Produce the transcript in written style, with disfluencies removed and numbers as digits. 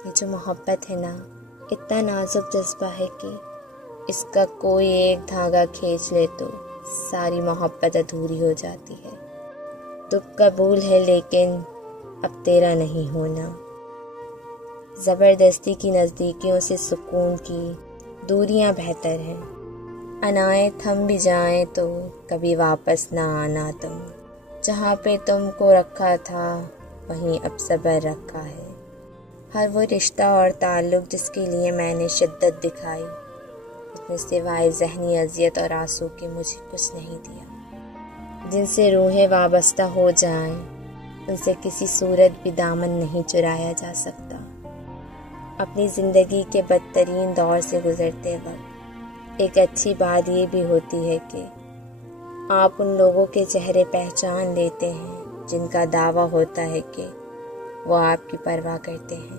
ये जो मोहब्बत है ना, इतना नाजुक जज्बा है कि इसका कोई एक धागा खींच ले तो सारी मोहब्बत अधूरी हो जाती है। दुख कबूल है लेकिन अब तेरा नहीं होना। ज़बरदस्ती की नज़दीकियों से सुकून की दूरियां बेहतर हैं। अनाए थम भी जाएं तो कभी वापस ना आना तुम। जहाँ पे तुमको रखा था वहीं अब सब्र रखा है। हर वो रिश्ता और ताल्लुक़ जिसके लिए मैंने शिद्दत दिखाई, उसमें सिवाय ज़हनी अज़ियत और आंसू के मुझे कुछ नहीं दिया। जिनसे रूहें वाबस्ता हो जाएं, उनसे किसी सूरत भी दामन नहीं चुराया जा सकता। अपनी ज़िंदगी के बदतरीन दौर से गुज़रते वक्त एक अच्छी बात ये भी होती है कि आप उन लोगों के चेहरे पहचान लेते हैं जिनका दावा होता है कि वो आपकी परवाह करते हैं।